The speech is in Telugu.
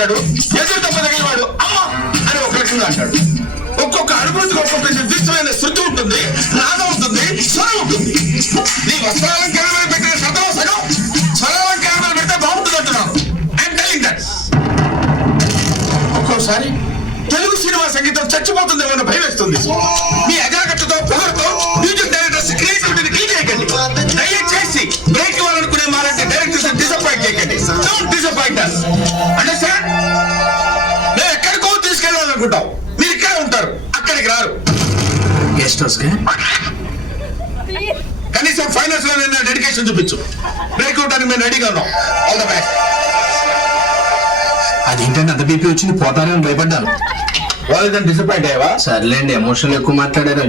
అంటాడు, ఎదురు దెబ్బ తగిలివాడు అమ్మ అని ఒక రకంగా అంటాడు. ఒక్కొక్క అనుభూతికి ఒక్కొక్క నిర్దిష్టమైన శృతి ఉంటుంది, రాగం ఉంటుంది, స్వరం ఉంటుంది. నీ వస్త్రాలంకరణ పెట్టిన శబ్దం సగం, స్వరాలంకరణ పెడితే బాగుంటుంది అంటున్నాను. I'm telling that. ఒక్కోసారి తెలుగు సినిమా సంగీతం చచ్చిపోతుందేమో అన్న భయం వేస్తుంది. మీ అజాగ్రత్తతో పొగరుతో మ్యూజిక్ డైరెక్టర్స్ క్రియేటివిటీని కిల్ చేయకండి. దయచేసి బ్రేక్ ఇవ్వాలనుకునే మాలాంటి డైరెక్టర్స్ డిసప్పాయింట్ చేయకండి. Don't disappoint us. అండర్స్టాండ్? మేము ఎక్కడికో తీసుకెళ్ళాలనుకుంటాం, మీరు ఇక్కడే ఉంటారు, అక్కడికి రారు. గెస్ట్ హౌస్ కి కనీసం ఫైనాన్స్ లో నేను డెడికేషన్ చూపించు. బ్రేక్ ఇవ్వడానికి మేము రెడీగా ఉన్నాం. All the best. అదేంటంటే అంత బీపీ వచ్చింది, పోతారని భయపడ్డాను. వాళ్ళని డిసప్పాయింట్ అయ్యావా? సర్లేండి, ఎమోషనల్ ఎక్కువ మాట్లాడారు.